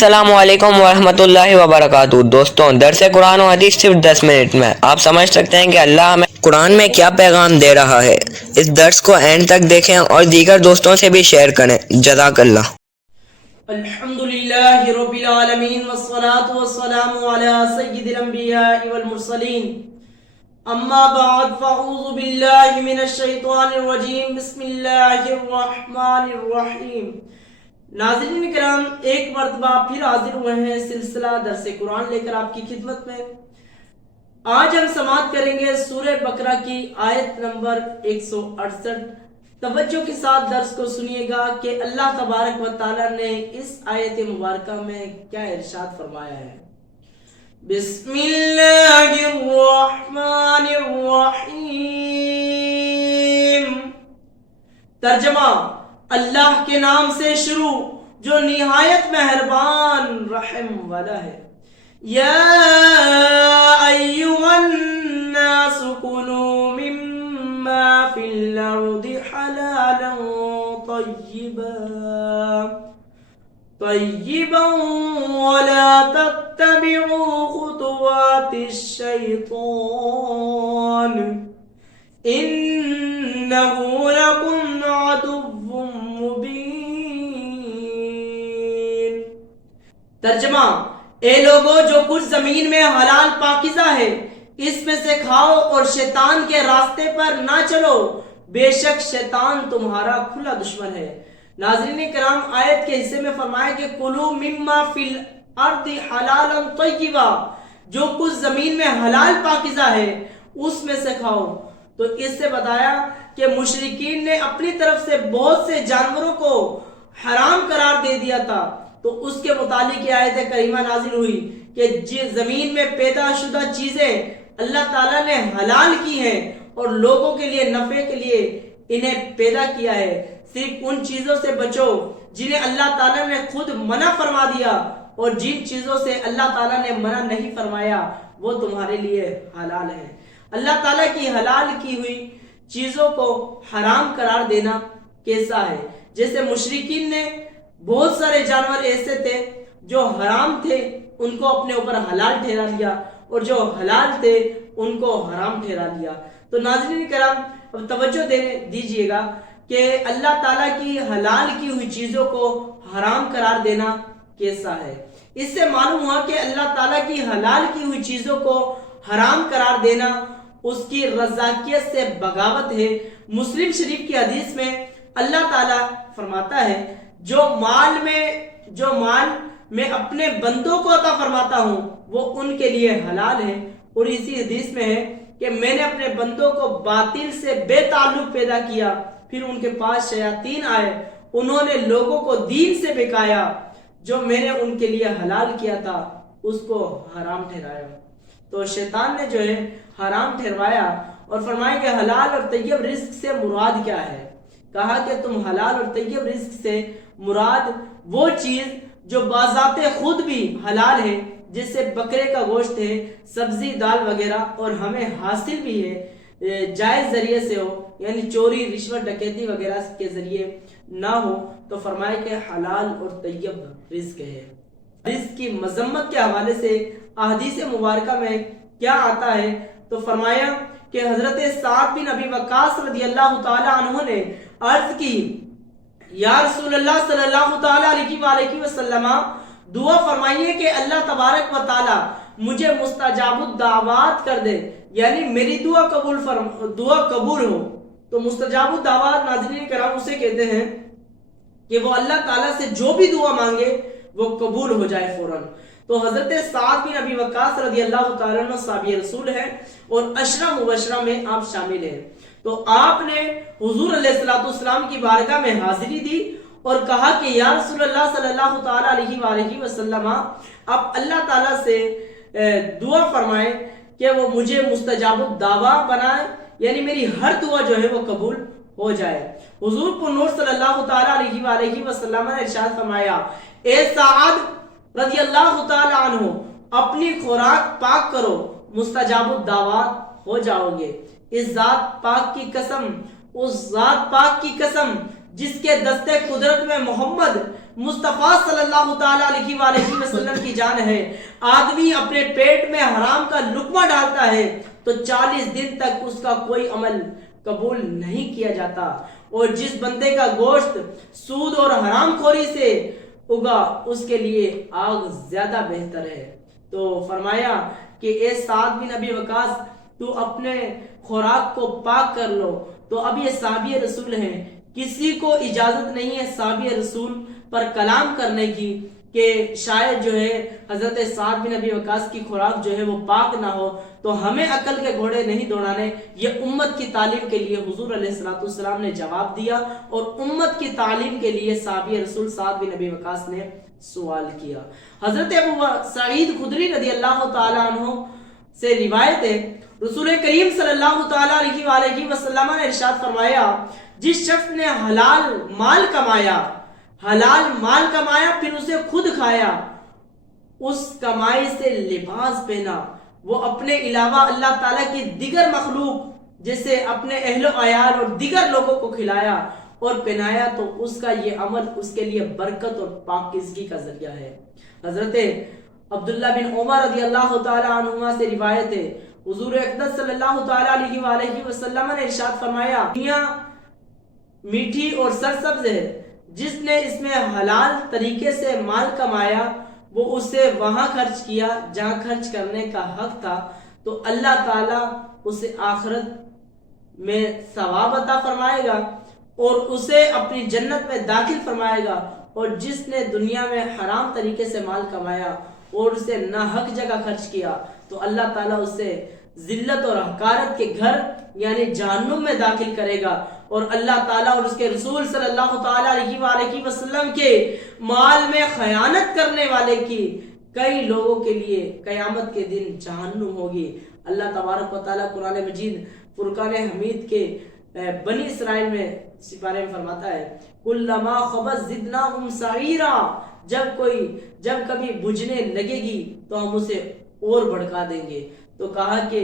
السلام علیکم ورحمۃ اللہ وبرکاتہ۔ دوستوں، درس قرآن و حدیث صرف 10 منٹ میں۔ آپ سمجھ سکتے ہیں کہ اللہ ہمیں قرآن میں کیا پیغام دے رہا ہے۔ اس درس کو اینڈ تک دیکھیں اور دیگر دوستوں سے بھی شیئر کریں۔ جزاک اللہ۔ الحمدللہ رب العالمین والصلاة والسلام علی سید الانبیاء والمرسلین، اما بعد فاعوذ باللہ من الشیطان الرجیم، بسم اللہ الرحمن الرحیم۔ ناظرین کرام، ایک مرتبہ پھر حاضر ہوئے ہیں سلسلہ درس قرآن لے کر آپ کی خدمت میں۔ آج ہم سماعت کریں گے سورہ بقرہ کی آیت نمبر 168۔ توجہ کے ساتھ درس کو سنیے گا کہ اللہ تبارک و تعالی نے اس آیت مبارکہ میں کیا ارشاد فرمایا ہے۔ بسم اللہ الرحمن الرحیم۔ ترجمہ: اللہ کے نام سے شروع جو نہایت مہربان رحم والا ہے۔ یا ایھا الناس کلوا مما فی الارض حلالا طیبا ولا تتبعوا خطوات الشیطان انہ لکم عدو مبین۔ ترجمہ: اے لوگو، جو کچھ زمین میں حلال پاکیزہ ہے اس میں سے کھاؤ اور شیطان کے راستے پر نہ چلو، بے شک شیطان تمہارا کھلا دشمن ہے۔ ناظرین کرام، آیت کے حصے میں فرمایا کہ کلوا مما فی الارض حلالا طیبا، جو کچھ زمین میں حلال پاکیزہ ہے اس میں سے کھاؤ۔ تو اس سے بتایا کہ مشرکین نے اپنی طرف سے بہت سے جانوروں کو حرام قرار دے دیا تھا، تو اس کے متعلق یہ آیت کریمہ نازل ہوئی کہ زمین میں پیدا شدہ چیزیں اللہ تعالیٰ نے حلال کی ہیں اور لوگوں کے لیے نفع کے لیے انہیں پیدا کیا ہے۔ صرف ان چیزوں سے بچو جنہیں اللہ تعالیٰ نے خود منع فرما دیا، اور جن چیزوں سے اللہ تعالیٰ نے منع نہیں فرمایا وہ تمہارے لیے حلال ہے۔ اللہ تعالیٰ کی حلال کی ہوئی چیزوں کو حرام قرار دینا کیسا ہے؟ جیسے مشرکین نے بہت سارے جانور ایسے تھے جو حرام تھے ان کو اپنے اوپر حلال ٹھہرا لیا، اور جو حلال تھے ان کو حرام ٹھہرا لیا۔ تو ناظرین کرام، اب توجہ دیجئے گا کہ اللہ تعالیٰ کی حلال کی ہوئی چیزوں کو حرام قرار دینا کیسا ہے۔ اس سے معلوم ہوا کہ اللہ تعالیٰ کی حلال کی ہوئی چیزوں کو حرام قرار دینا اس کی رضاکیت سے بغاوت ہے۔ مسلم شریف کی حدیث میں اللہ تعالیٰ فرماتا ہے جو مال میں اپنے بندوں کو عطا فرماتا ہوں وہ ان کے لیے حلال ہے، اور اسی حدیث میں ہے کہ میں نے اپنے بندوں کو باطل سے بے تعلق پیدا کیا، پھر ان کے پاس شیاطین آئے، انہوں نے لوگوں کو دین سے بہکایا، جو میں نے ان کے لیے حلال کیا تھا اس کو حرام ٹھہرایا۔ تو شیطان نے جو ہے حرام ٹھہروایا اور فرمایا کہ حلال اور طیب رزق سے مراد کیا ہے۔ کہا کہ تم حلال اور طیب رزق سے مراد وہ چیز جو بذات خود بھی حلال ہے، جس سے بکرے کا گوشت ہے، سبزی دال وغیرہ، اور ہمیں حاصل بھی ہے جائز ذریعے سے ہو، یعنی چوری رشوت ڈکیتی وغیرہ کے ذریعے نہ ہو، تو فرمایا کہ حلال اور طیب رزق ہے۔ رزق کی مذمت کے حوالے سے احادیث مبارکہ میں کیا آتا ہے؟ تو فرمایا کہ حضرت سعد بن ابی وقاص رضی اللہ تعالی عنہ نے عرض کی، یا رسول اللہ صلی اللہ تعالی علیہ وآلہ وسلم، دعا فرمائیے کہ اللہ تبارک و تعالی مجھے مستجاب الدعوات کر دے، یعنی میری دعا قبول ہو۔ تو مستجاب الدعوات ناظرین کرام اسے کہتے ہیں کہ وہ اللہ تعالیٰ سے جو بھی دعا مانگے وہ قبول ہو جائے فوراً۔ تو حضرت سعد بن ابی وقاص رضی اللہ تعالیٰ عنہ صحابی رسول ہے اور عشرہ مبشرہ میں آپ شامل ہیں۔ تو آپ نے حضور علیہ السلام کی بارگاہ میں حاضری دی اور کہا کہ یا رسول اللہ صلی اللہ تعالیٰ علیہ وآلہ وسلم، آپ اللہ تعالیٰ سے دعا فرمائیں کہ وہ مجھے مستجاب الدعوہ بنائے، یعنی میری ہر دعا جو ہے وہ قبول ہو جائے۔ حضور پر نور صلی اللہ تعالیٰ علیہ وآلہ وسلم نے ارشاد فرمایا، اے سعد رضی اللہ تعالی عنہ، اپنی خوراک پاک کرو، مستجاب الدعوات ہو جاؤ گے۔ اس ذات پاک کی قسم جس کے دستے قدرت میں محمد مصطفیٰ صلی اللہ تعالیٰ علیہ وآلہ وسلم کی جان ہے، آدمی اپنے پیٹ میں حرام کا لقمہ ڈالتا ہے تو 40 دن تک اس کا کوئی عمل قبول نہیں کیا جاتا، اور جس بندے کا گوشت سود اور حرام خوری سے اگا اس کے لیے آگ زیادہ بہتر ہے۔ تو فرمایا کہ اے سعد بن ابی وقاص، تو اپنے خوراک کو پاک کر لو۔ تو اب یہ صحابی رسول ہیں، کسی کو اجازت نہیں ہے صحابی رسول پر کلام کرنے کی کہ شاید جو ہے حضرت سعد بن ابی وقاص کی خوراک جو ہے وہ پاک نہ ہو، تو ہمیں عقل کے گھوڑے نہیں دوڑانے۔ یہ امت کی تعلیم کے لیے حضور علیہ السلام نے جواب دیا، اور امت کی تعلیم کے لیے صحابی رسول سعد بن ابی وقاص نے سوال کیا۔ حضرت ابو سعید خدری رضی اللہ تعالیٰ عنہ سے روایت ہے، رسول کریم صلی اللہ تعالیٰ علیہ وآلہ وسلم نے ارشاد فرمایا، جس شخص نے حلال مال کمایا پھر اسے خود کھایا، اس کمائی سے لباس پہنا، وہ اپنے علاوہ اللہ تعالیٰ کی دیگر مخلوق جیسے اپنے اہل و عیال اور دیگر لوگوں کو کھلایا اور پہنایا، تو اس کا یہ عمل اس کے لیے برکت اور پاکیزگی کا ذریعہ ہے۔ حضرت عبداللہ بن عمر رضی اللہ تعالیٰ عنہما سے روایت ہے، حضور اقدس صلی اللہ تعالیٰ علیہ وآلہ وسلم نے ارشاد فرمایا، دنیا میٹھی اور سرسبز ہے، جس نے اس میں حلال طریقے سے مال کمایا وہ اسے وہاں خرچ کیا جہاں خرچ کرنے کا حق تھا، تو اللہ تعالیٰ اسے آخرت میں ثواب عطا فرمائے گا اور اسے اپنی جنت میں داخل فرمائے گا، اور جس نے دنیا میں حرام طریقے سے مال کمایا اور اسے ناحق جگہ خرچ کیا تو اللہ تعالیٰ اسے ذلت اور حقارت کے گھر یعنی جہنم میں داخل کرے گا، اور اللہ تعالیٰ اور اس کے رسول صلی اللہ تعالیٰ علیہ وآلہ وسلم کے مال میں خیانت کرنے والے کی کئی لوگوں کے لیے قیامت کے دن جہنم ہوگی۔ اللہ تبارک و تعالیٰ قرآن مجید فرقان حمید کے بنی اسرائیل میں اس بارے میں فرماتا ہے، کلما خبت زدناہم سعیرا، جب کبھی بجھنے لگے گی تو ہم اسے اور بڑھکا دیں گے۔ تو کہا کہ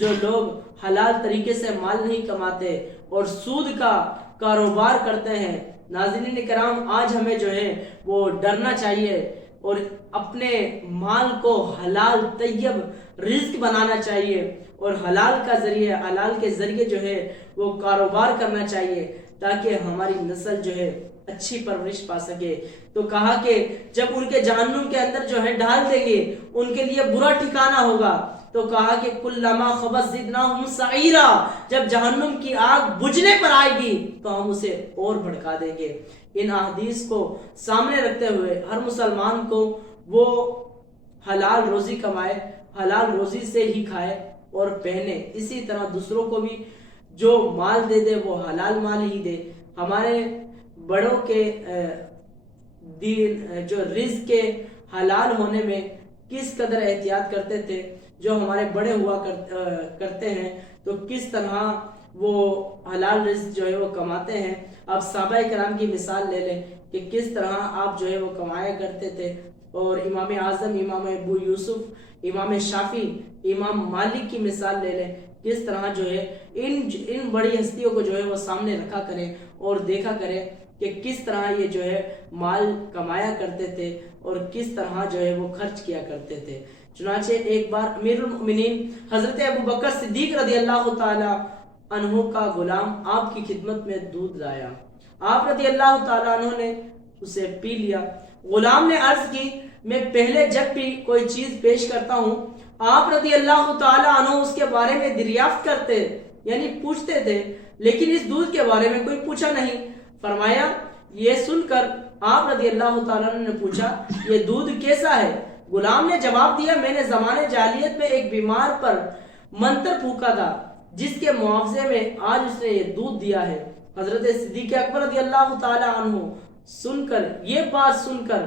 جو لوگ حلال طریقے سے مال نہیں کماتے اور سود کا کاروبار کرتے ہیں، ناظرین کرام آج ہمیں جو ہے وہ ڈرنا چاہیے اور اپنے مال کو حلال طیب رزق بنانا چاہیے، اور حلال کے ذریعے جو ہے وہ کاروبار کرنا چاہیے تاکہ ہماری نسل جو ہے اچھی پرورش پا سکے۔ تو کہا کہ جب ان کے جہنم کے اندر جو ہے ڈال دیں گے ان کے لیے برا ٹھکانہ ہوگا، تو کہا کہ کلما خبت زدناہم سعیرا، جب جہنم کی آگ بجھنے پر آئے گی تو ہم اسے اور بھڑکا دیں گے۔ ان احادیث کو سامنے رکھتے ہوئے ہر مسلمان کو وہ حلال روزی کمائے، حلال روزی سے ہی کھائے اور پہنے، اسی طرح دوسروں کو بھی جو مال دے وہ حلال مال ہی دے۔ ہمارے بڑوں کے دین جو رزق کے حلال ہونے میں کس قدر احتیاط کرتے تھے، جو ہمارے بڑے ہوا کرتے ہیں تو کس طرح وہ حلال رزق جو ہے وہ کماتے ہیں۔ آپ صحابہ کرام کی مثال لے لیں کہ کس طرح آپ جو ہے وہ کمایا کرتے تھے، اور امام اعظم امام ابو یوسف، امام شافی، امام مالک کی مثال لے لیں، کس طرح جو ہے ان بڑی ہستیوں کو جو ہے وہ سامنے رکھا کریں اور دیکھا کریں کہ کس طرح یہ جو ہے مال کمایا کرتے تھے اور کس طرح جو ہے وہ خرچ کیا کرتے تھے۔ چنانچہ ایک بار امیر المؤمنین حضرت ابو بکر صدیق رضی اللہ تعالی عنہ کا غلام آپ کی خدمت میں دودھ لایا، آپ رضی اللہ تعالیٰ عنہ نے اسے پی لیا۔ غلام نے عرض کی، میں پہلے جب بھی کوئی چیز پیش کرتا ہوں آپ رضی اللہ تعالیٰ عنہ اس کے بارے میں دریافت کرتے یعنی پوچھتے تھے، لیکن اس دودھ کے بارے میں کوئی پوچھا نہیں۔ فرمایا یہ سن کر آپ رضی اللہ تعالیٰ عنہ نے پوچھا، یہ دودھ کیسا ہے؟ غلام نے جواب دیا، میں نے زمانے جاہلیت میں ایک بیمار پر منتر پھونکا تھا جس کے معاوضے میں آج اس نے یہ دودھ دیا ہے۔ حضرت صدیق اکبر رضی اللہ تعالیٰ عنہ یہ بات سن کر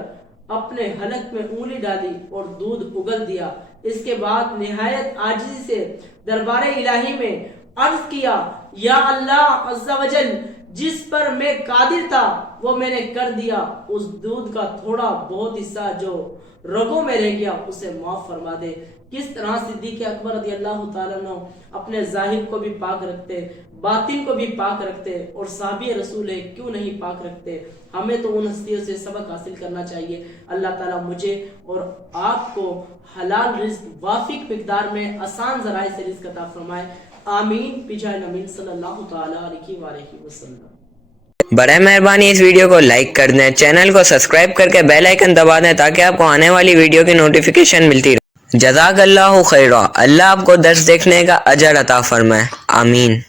اپنے حلق میں انگلی ڈالی اور دودھ اگل دیا۔ اس کے بعد نہایت عاجزی سے دربار الہی میں عرض کیا، یا اللہ عز و جل، جس پر میں قادر تھا وہ میں نے کر دیا، اس دودھ کا تھوڑا بہت حصہ جو رگوں میں رہ گیا اسے معاف فرما دے۔ کس طرح صدیق اکبر رضی اللہ تعالیٰ عنہ اپنے ظاہر کو بھی پاک رکھتے، باطن کو بھی پاک رکھتے اور صحابی رسول ہے کیوں نہیں پاک رکھتے. ہمیں تو ان ہستیوں سے سبق حاصل کرنا چاہیے. اللہ تعالیٰ مجھے اور آپ کو حلال رزق وافق مقدار میں آسان ذرائع سے رزق عطا فرمائے. آمین بجاہ نبی صلی اللہ تعالیٰ علیہ وآلہ وسلم. برائے مہربانی اس ویڈیو کو لائک کر دیں، چینل کو سبسکرائب کر کے بیل آئیکن دبا دیں تاکہ آپ کو آنے والی ویڈیو کی نوٹیفیکیشن ملتی رہے. جزاک اللہ خیرہ. اللہ آپ کو درس دیکھنے کا اجر عطا فرمائے. آمین.